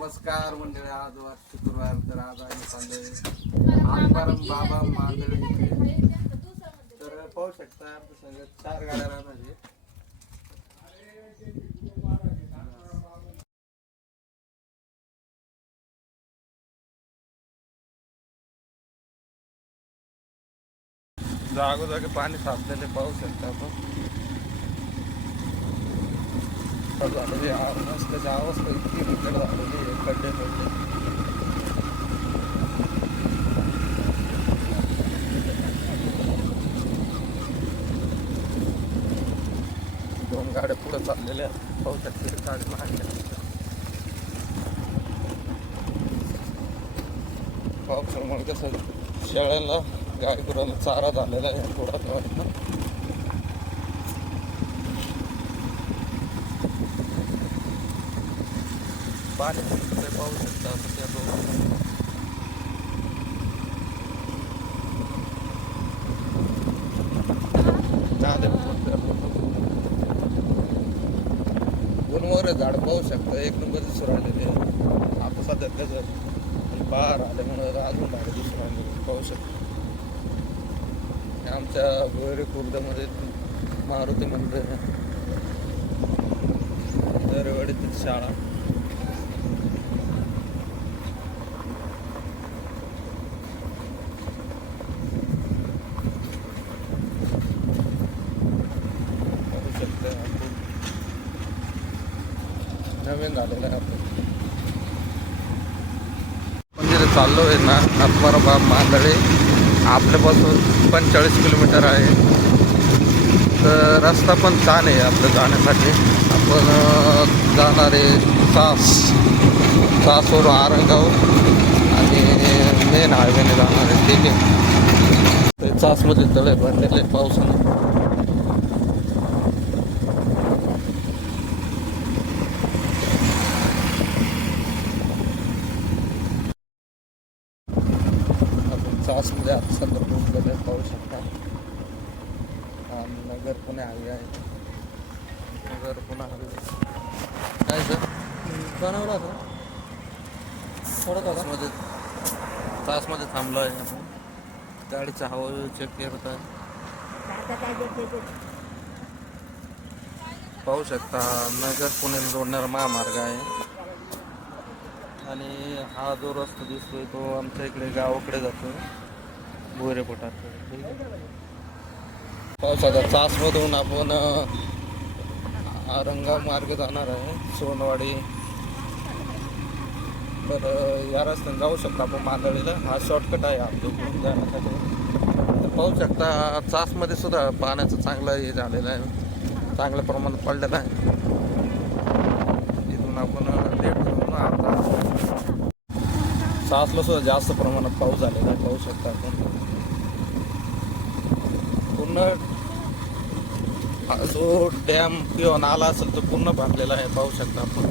नमस्कार मंडळी. आज वार शुक्रवार. तर आज आम्ही चाललोय आंबारम बाबा मांदळे इथे. तर पाहू शकता आपल्या संग 4 गाड्या राहणार आहे. जागोजागी पाणी साचलेले पाहू शकता आपण. मस्त अवस्था इतकी बिकट झालेली आहे. खड्डे खड्डे दोन गाड्या पुढे चाललेल्या पाहू शकते. गाडी मारल्या पावसामुळे कसं शेळ्याला गाडी करून चारा झालेला आहे थोडा थोडा. पाणी पाहू शकता त्या दोन गुलमोहर झाड पाहू शकता. एक नंबर दिसून राहिलेले आता सध्या त्याचं बाहेर आल्यामुळे अजून झाडं दिसून राहिले पाहू शकता. आमच्या गोरे खुर्दमध्ये मारुती मंदिर दरवडीतील शाळा. नवीन झालेलं आहे आपण म्हणजे चाललो आहे ना आंबारम बाबा मांदळे. आपल्यापासून 45 किलोमीटर आहे. तर रस्ता पण छान आहे आपल्या जाण्यासाठी. आपण जाणार आहे सासवरून आरंगाव आणि मेन हायवेने जाणार आहे. ठीक आहे. ते चासमध्ये तळे भरलेले पावसाने. चासमध्ये आता सध्या पोहोचलेले पाहू शकता. नगर पुणे हायवे आहे. नगर पुणे हायवे काय सर बनवला थोडं तासमध्ये थांबलो आहे आपण. गाडीचा हवा चेक करत आहे. पाहू शकता नगर पुणे जोडणारा महामार्ग आहे. आणि हा जो रस्ता दिसतोय तो आमच्या इकडे गावाकडे जातो गोरे पोटात. पावसाचा चासमधून आपण औरंगाबाद मार्ग जाणार आहे सोनवाडी. तर या रस्त्याने जाऊ शकता आपण मांदळीला. हा शॉर्टकट आहे आपल्याकडून जाण्यासाठी. तर पाहू शकता चासमध्ये सुद्धा पाण्याचं चांगलं हे झालेलं आहे. चांगल्या प्रमाणात पडलेलं आहे. इथून आपण लेट करून आता चासला सुद्धा जास्त प्रमाणात पाऊस झालेला आहे. पाहू शकता आपण पूर्ण जो डॅम किंवा नाला असेल तो पूर्ण भरलेला आहे. पाहू शकता आपण.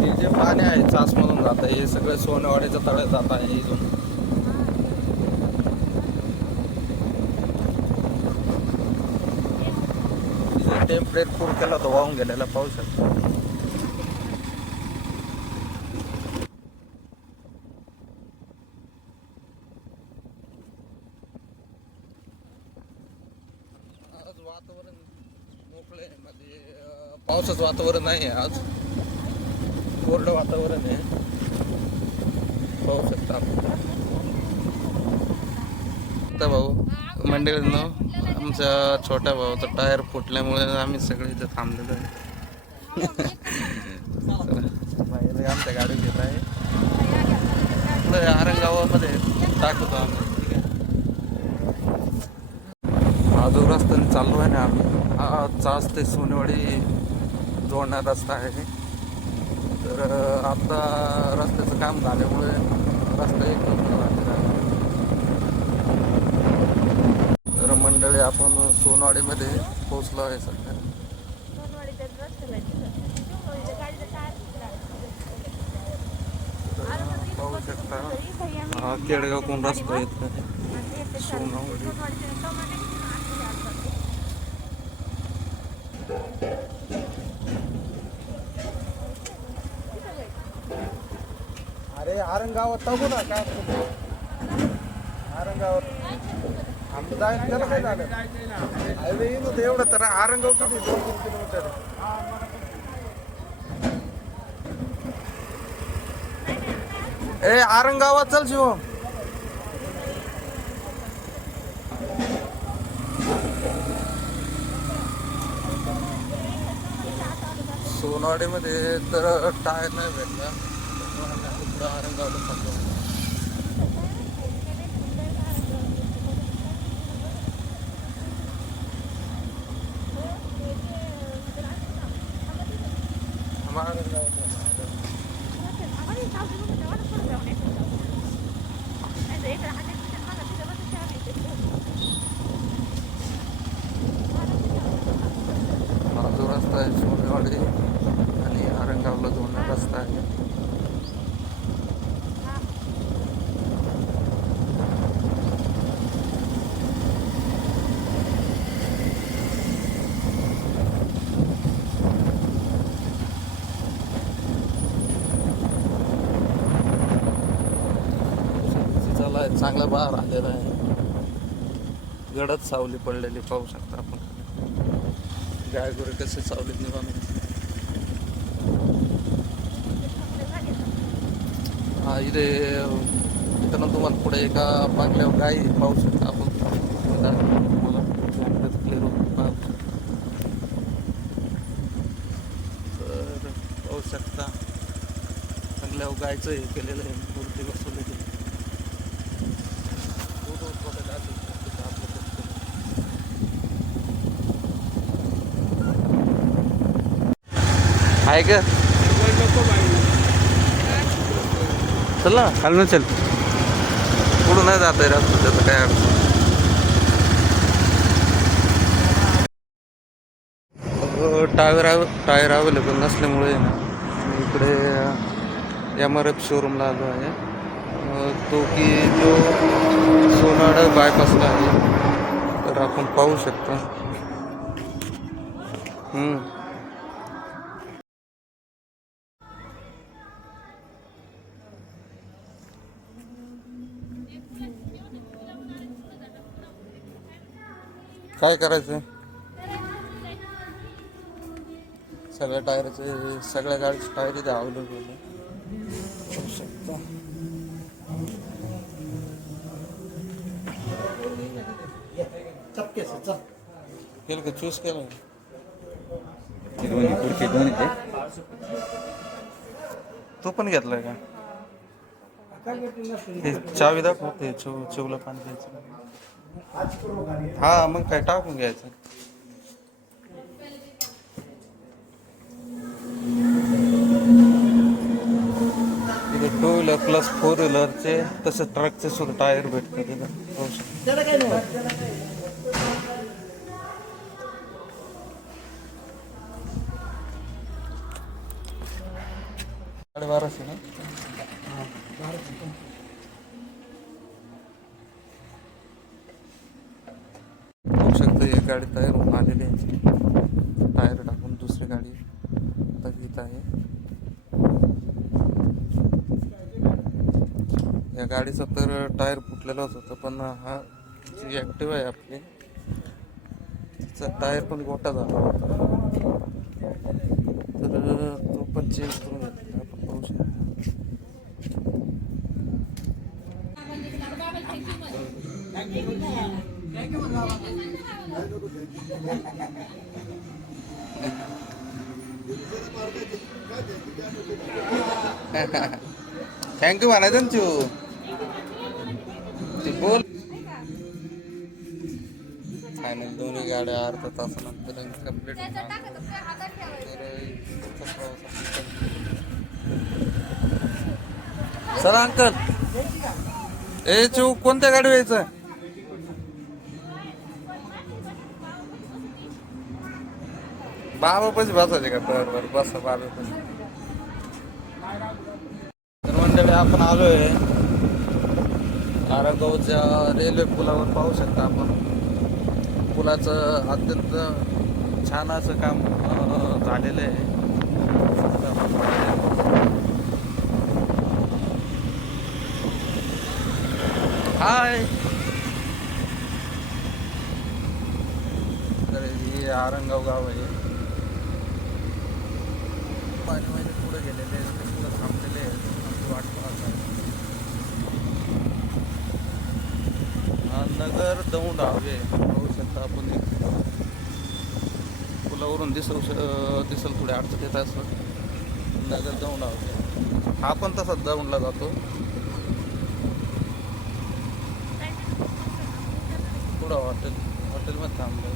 हे जे पाणी आहे चासमधून जात आहे हे सगळं सोनेवाडीच्या तळ्यात जात आहे. इथून टेम्परेट फुल केला तो वाहून गेलेला पाहू शकतो. आज वातावरण मोकळे म्हणजे पावसाचं वातावरण नाही आहे. आज कोरडं वातावरण आहे. पाहू शकता आपण भाऊ मंडळींनो. आमच्या छोट्या भावाचा टायर फुटल्यामुळे आम्ही सगळे इथे थांबलेलो आहे. बाहेर आमच्या गाडी घेत आहे. पुढे आरंगावामध्ये टाकतो आम्ही. ठीक आहे. हा जो रस्त्याने चाललो आहे ना आम्ही हा चास ते सोनेवाडी जोडणारा रस्ता आहे. तर आता रस्त्याचं काम झाल्यामुळे रस्ता एक झालेला आहे. तर मंडळी आपण सोनवाडीमध्ये पोहोचलो आहे सध्या. केडगावकडून रस्ता येत आहे सोनावडी. अरे आरंगावात टाकू ना काय आरंगावर आमचं जायचं त्याला काय झालं हायवे येईन होतं एवढं तर आरंगाव किती 2-3 किलोमीटर ए आरंगावात चल शिव सोनवाडीमध्ये तर टायर नाही भेटला आरंगावला चाललो. हा जो रस्ता आहे सोनेवाडी आणि आरंगावला जोडणारा रस्ता आहे. चांगला बहार आलेला आहे. गडद सावली पडलेली पाहू शकता आपण. गाय गुरे कसे सावलीत निघून. हा इथे इथं तुम्हाला पुढे एका बांगल्यावर गाय पाहू शकता आपण. मला क्लिअर तर पाहू शकता बांगल्यावर गायचं हे केलेलं आहे. मूर्ती बसवलेली. आहे का चल ना खाल ना चल पुढं नाही जात आहे रस्ता त्याचं काय अडचण. टायर अवेलेबल नसल्यामुळे ना इकडे MRF शोरूमला आलो आहे. तो की जो सोनाडा बायपासला आहे. तर आपण पाहू शकतो. काय करायचं सगळ्या टायरचे सगळ्या गाडीचे टायर इथे अवेलेबल होऊ शकतो. केलं का चूज केलं तो पण घेतलाय का चावी दाखवते चिवला पाणी द्यायचं. हा मग काय टाकून घ्यायचं. इथे 2 व्हीलर प्लस 4 व्हीलरचे तसं ट्रकचे सुद्धा टायर भेटतात तिथं. $1200 ना. होऊ शकतं एक गाडी तयार होऊन आलेली आहे. टायर टाकून दुसरी गाडी आता घेत आहे. या गाडीचा तर टायर फुटलेलाच होता पण हा जी ॲक्टिव्ह आहे आपली तिचा टायर पण गोटा झाला होता. तर तो पण चेंज करून घेतला आपण पाहू शकतो. थँक्यू म्हणायचं ना तू बोल. फायनल दोन्ही गाड्या अर्धा तासानंतर कंप्लीट. चला अंकल ए चू कोणत्या गाडी व्हायचं. बाबा पैसे बसायचे का बरोबर बस बाबा पैसे. तर मंडळी आपण आलोय आरंगावच्या रेल्वे पुलावर पाहू शकता आपण. पुलाचं अत्यंत छान असं काम झालेलं आहे. हाय, तर हे आरंगाव गाव आहे. पाणी पुढे गेलेले आहेत, ते पुढे थांबलेले आहेत. आमची वाट पाहत आहे. नगर दौंड हवे पाहू शकता आपण. पुलावरून दिसल थोडे अडचण येत असं. नगर दौंड हवे हा पण तसाच दौंडला जातो. पुढं हॉटेलमध्ये थांबलो.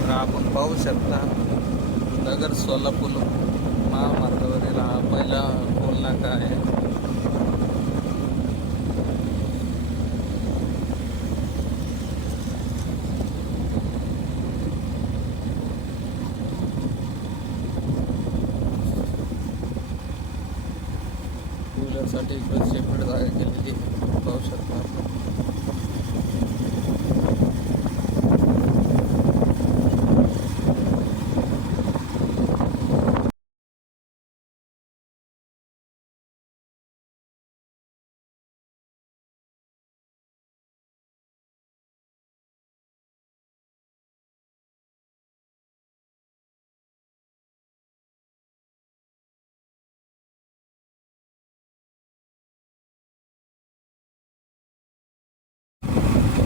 तर आपण पाहू शकता नगर सोलापूर महामार्गावरील हा पहिला टोल नाका आहे. टू व्हीलरसाठी इकडे सेपरेट जागा केलेली पाहू शकता आपण.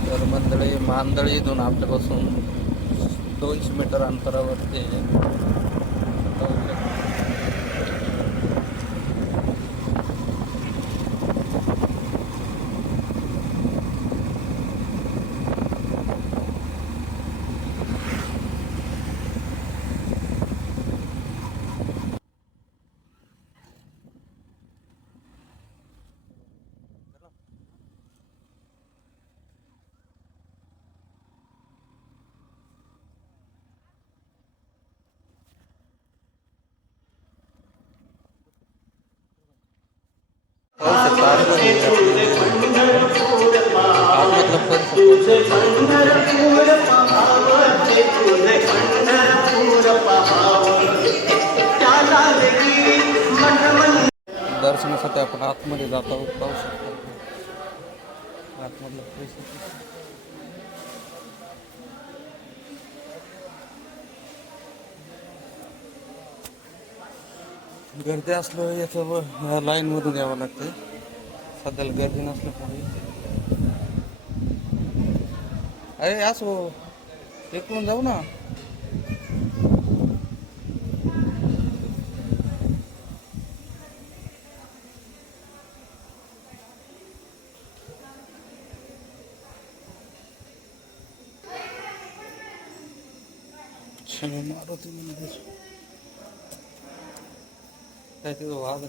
तर मंडळी मांदळी इथून आपल्यापासून 200 मीटर अंतरावरती आहे. दर्शनासाठी आपण आतमध्ये जात आहोत पाहू शकतो. आतमधलं परिस्थिती गर्दी असलं याचं लाईन मधून यावं लागतं. सध्याला गर्दी नसल्यामुळे अरे असो इकडून जाऊ ना. मारुती मंदिर काय तिथं वाद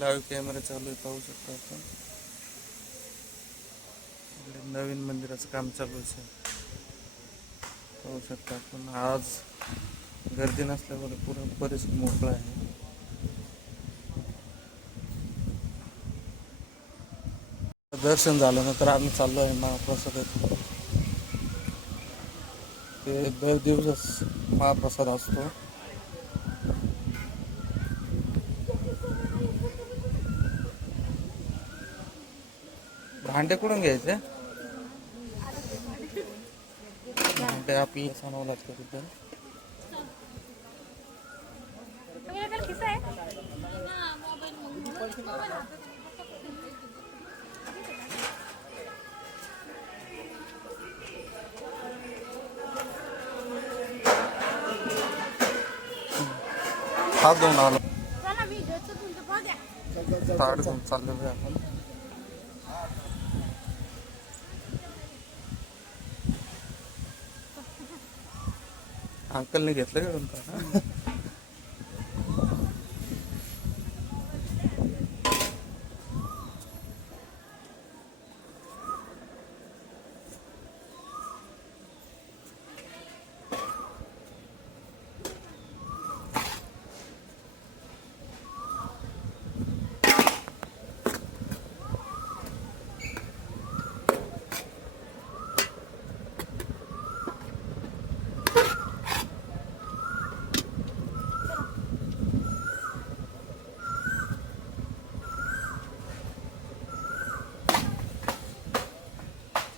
लाईव्ह कॅमेरा चालू आहे पाहू शकता आपण. नवीन मंदिराचं काम चालू आहे पाहू शकता आपण. आज गर्दी नसल्यामुळे पूर्ण परिसर मोकळा आहे. दर्शन झाल्यानंतर आम्ही चाललो आहे महाप्रसाद. ते 2 दिवस महाप्रसाद असतो. अंडे कुठून घ्यायचे? अंडे आपल्याला सांगावं लागतं तिथं. हात धुवून आलो. ताट घेऊन चाललेलो आहे आपण. अंकलने घेतलं का तुमचं?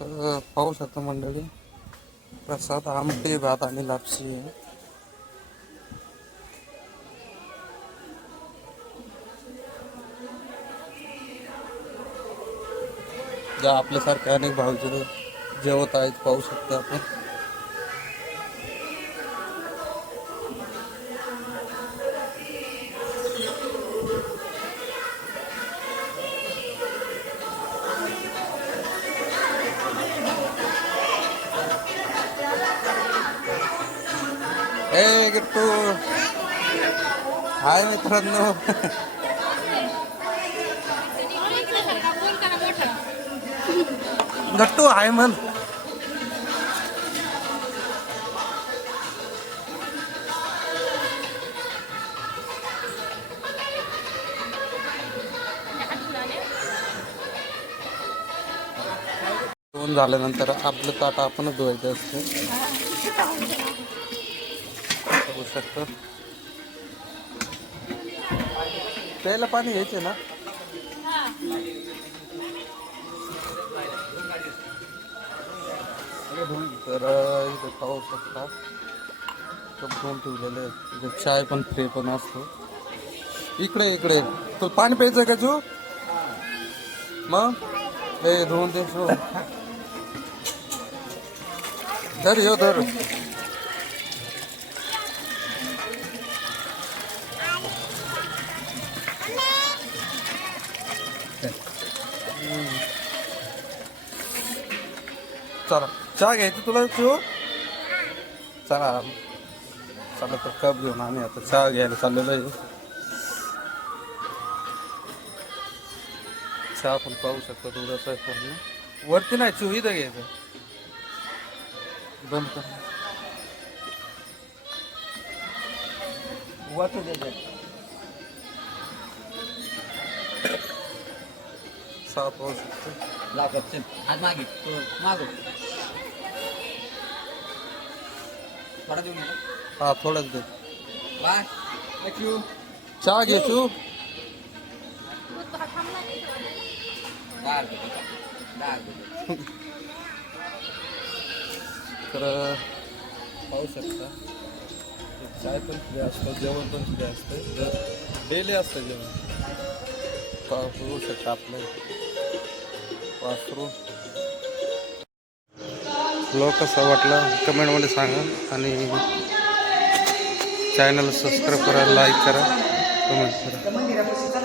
तर पाहू शकता मंडळी, प्रसाद आमटी भात आणि लापशी आहे. ज्या आपल्यासारखे अनेक भावचे जेवत आहेत पाहू शकता आपण. ए गिट्टू, हाय मित्रांनो. गट्टू हाय म्हण. दोन झाल्यानंतर आपलं ताट आपणच धुवायचं असतं. बघू शकतो. प्यायला पाणी घ्यायचे ना. तर इथे पाहू शकता कप धुवून ठेवलेले आहेत. चाय पण फ्री पण असतो. इकडे इकडे तुला पाणी प्यायचं का तू? मग हे धुवून दे. धर यो धर. चला चहा घ्यायची तुला तू? चला चला तर कप घेऊन आम्ही आता चहा घ्यायला चाललेलो आहे. चहा पण पाहू शकतो दुधाचा पूर्ण. वरती नाही चू इथं घ्यायचं. बंद कर. वाटू दे. चहा पाहू शकतो. लागत आज मागे मागो थोडा देऊ नका. हा थोडंच दे. Bye thank you. चहा घे तू. तर पाहू शकता चाय पण फ्री असतं, जेवण पण फ्री असतं. डेली असतं जेवण. पाहू शकता आपलं वासरू. ब्लॉग कसा वाटला कमेंटमध्ये सांगा आणि चॅनल सबस्क्राईब करा, लाईक करा, कमेंट करा.